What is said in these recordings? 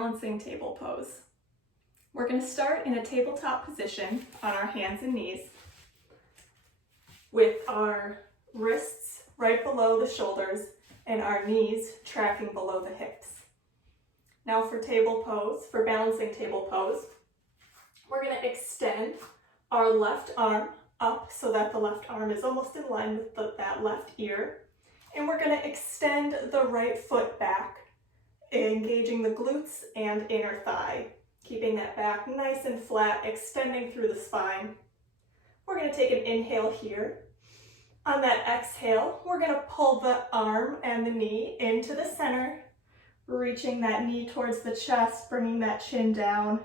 balancing table pose. We're going to start in a tabletop position on our hands and knees with our wrists right below the shoulders and our knees tracking below the hips. Now for balancing table pose, we're going to extend our left arm up so that the left arm is almost in line with that left ear. And we're going to extend the right foot back, engaging the glutes and inner thigh, keeping that back nice and flat, extending through the spine. We're going to take an inhale here. On that exhale, we're going to pull the arm and the knee into the center, reaching that knee towards the chest, bringing that chin down.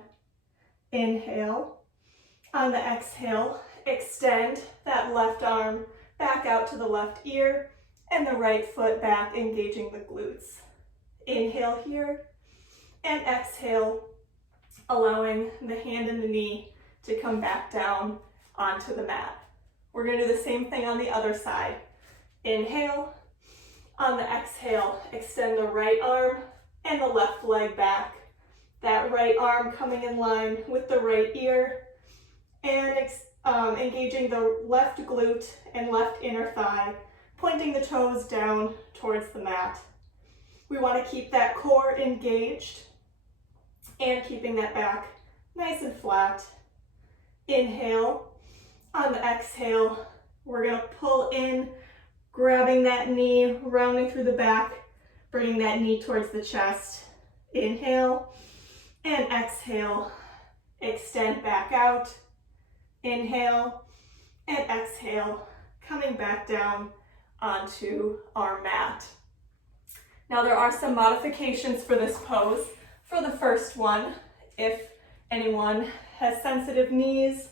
Inhale. On the exhale, extend that left arm back out to the left ear and the right foot back, engaging the glutes. Inhale here and exhale, allowing the hand and the knee to come back down onto the mat. We're going to do the same thing on the other side. Inhale. On the exhale, extend the right arm and the left leg back. That right arm coming in line with the right ear and engaging the left glute and left inner thigh, pointing the toes down towards the mat. We want to keep that core engaged and keeping that back nice and flat. Inhale. On the exhale, we're going to pull in, grabbing that knee, rounding through the back, bringing that knee towards the chest. Inhale and exhale, extend back out. Inhale and exhale, coming back down onto our mat. Now there are some modifications for this pose. For the first one, if anyone has sensitive knees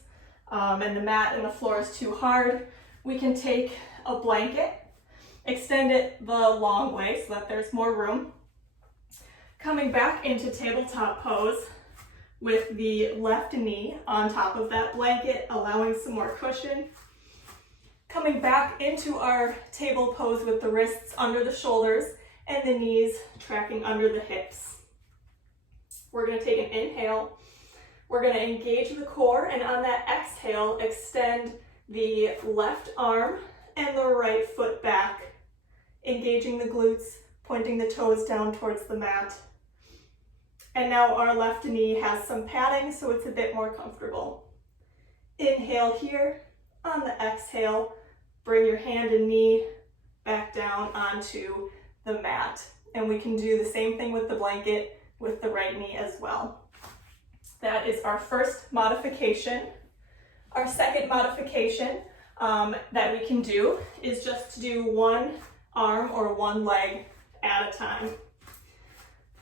and the mat and the floor is too hard, we can take a blanket, extend it the long way so that there's more room. Coming back into tabletop pose with the left knee on top of that blanket, allowing some more cushion. Coming back into our table pose with the wrists under the shoulders and the knees tracking under the hips. We're going to take an inhale. We're going to engage the core, and on that exhale, extend the left arm and the right foot back, engaging the glutes, pointing the toes down towards the mat. And now our left knee has some padding, so it's a bit more comfortable. Inhale here. On the exhale, bring your hand and knee back down onto the mat. And we can do the same thing with the blanket with the right knee as well. That is our first modification. Our second modification that we can do is just to do one arm or one leg at a time.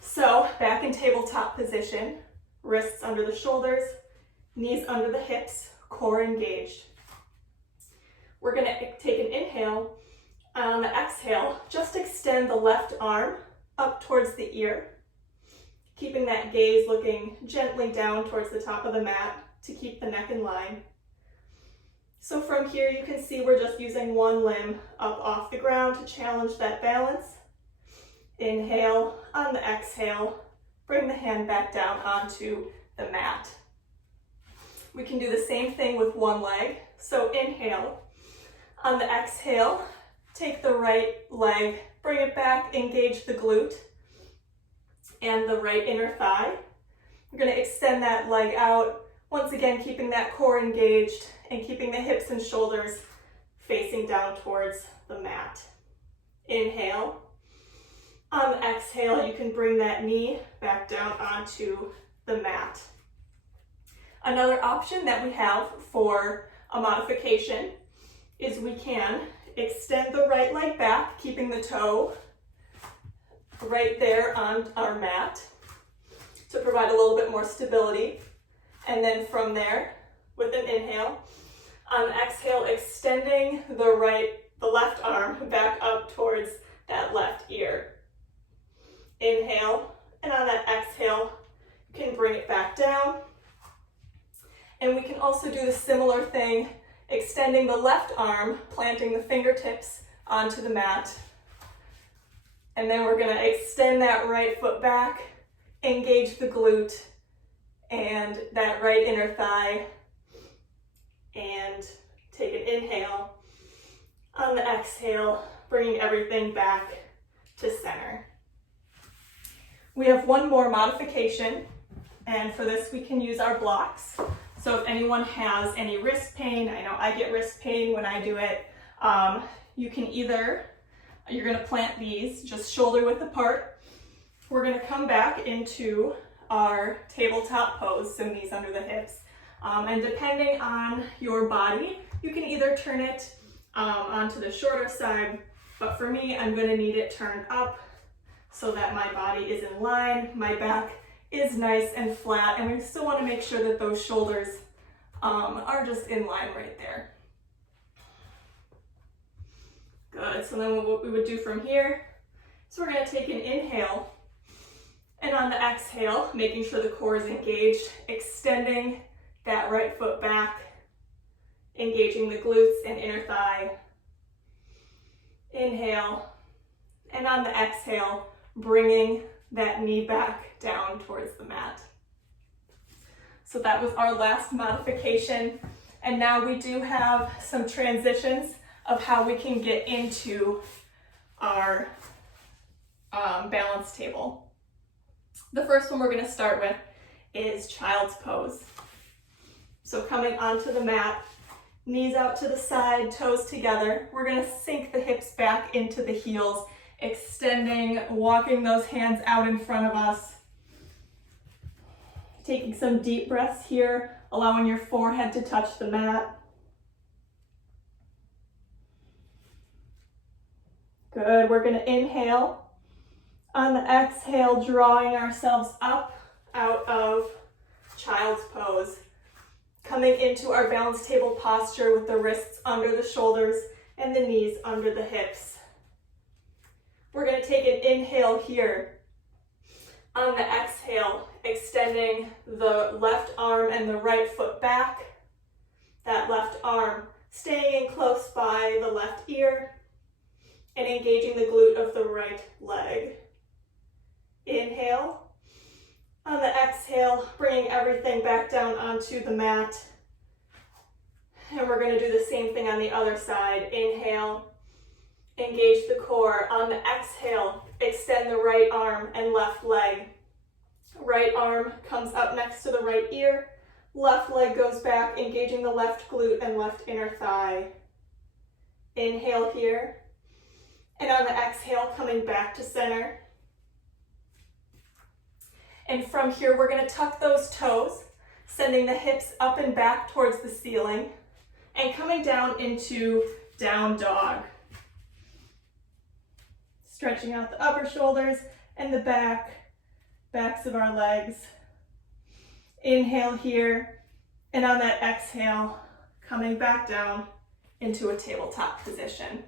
So back in tabletop position, wrists under the shoulders, knees under the hips, core engaged. We're going to take an inhale. On the exhale, just extend the left arm up towards the ear, keeping that gaze looking gently down towards the top of the mat to keep the neck in line. So from here you can see we're just using one limb up off the ground to challenge that balance. Inhale. On the exhale, bring the hand back down onto the mat. We can do the same thing with one leg. So inhale. On the exhale, take the right leg, bring it back, engage the glute and the right inner thigh. We're going to extend that leg out, once again keeping that core engaged and keeping the hips and shoulders facing down towards the mat. Inhale. On the exhale, you can bring that knee back down onto the mat. Another option that we have for a modification is we can extend the right leg back, keeping the toe right there on our mat to provide a little bit more stability. And then from there, with an inhale, on the exhale, extending the left arm back up towards that left ear. Inhale, and on that exhale, you can bring it back down. And we can also do the similar thing, extending the left arm, planting the fingertips onto the mat. And then we're going to extend that right foot back, engage the glute and that right inner thigh, and take an inhale. On the exhale, bringing everything back to center. We have one more modification, and for this we can use our blocks. So if anyone has any wrist pain, I know I get wrist pain when I do it, you can either, you're gonna plant these just shoulder width apart. We're gonna come back into our tabletop pose, so knees under the hips. And depending on your body, you can either turn it onto the shorter side, but for me, I'm gonna need it turned up so that my body is in line, my back is nice and flat, and we still wanna make sure that those shoulders are just in line right there. Good, so then what we would do from here, so we're gonna take an inhale, and on the exhale, making sure the core is engaged, extending that right foot back, engaging the glutes and inner thigh. Inhale, and on the exhale, bringing that knee back down towards the mat. So that was our last modification, and now we do have some transitions of how we can get into our balance table. The first one we're going to start with is child's pose. So coming onto the mat, knees out to the side, toes together. We're going to sink the hips back into the heels, extending, walking those hands out in front of us. Taking some deep breaths here, allowing your forehead to touch the mat. Good, we're going to inhale. On the exhale, drawing ourselves up out of child's pose. Coming into our balanced table posture with the wrists under the shoulders and the knees under the hips. We're going to take an inhale here. On the exhale, extending the left arm and the right foot back. That left arm staying in close by the left ear and engaging the glute of the right leg. Inhale. On the exhale, bringing everything back down onto the mat. And we're going to do the same thing on the other side. Inhale, engage the core. On the exhale, extend the right arm and left leg. Right arm comes up next to the right ear. Left leg goes back, engaging the left glute and left inner thigh. Inhale here. And on the exhale, coming back to center. And from here, we're going to tuck those toes, sending the hips up and back towards the ceiling, and coming down into down dog. Stretching out the upper shoulders and the backs of our legs. Inhale here, and on that exhale, coming back down into a tabletop position.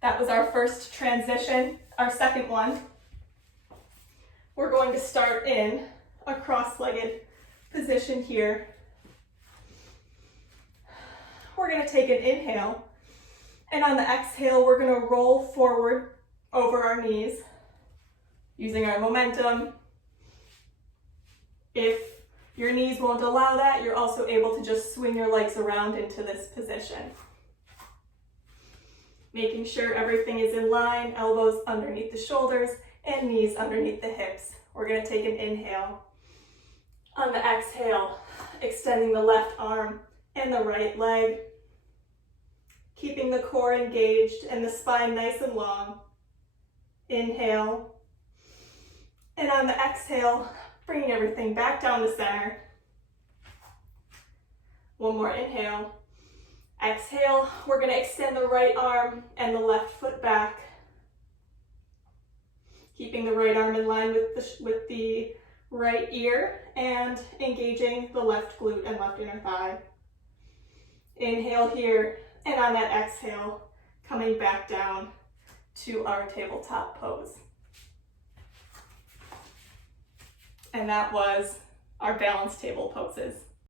That was our first transition. Our second one, we're going to start in a cross-legged position here. We're going to take an inhale, and on the exhale, we're going to roll forward over our knees, using our momentum. If your knees won't allow that, you're also able to just swing your legs around into this position. Making sure everything is in line, elbows underneath the shoulders and knees underneath the hips. We're going to take an inhale. On the exhale, extending the left arm and the right leg. Keeping the core engaged and the spine nice and long. Inhale. And on the exhale, bringing everything back down to center. One more inhale. Exhale, we're going to extend the right arm and the left foot back. Keeping the right arm in line with the right ear and engaging the left glute and left inner thigh. Inhale here, and on that exhale, coming back down to our tabletop pose. And that was our balanced table poses.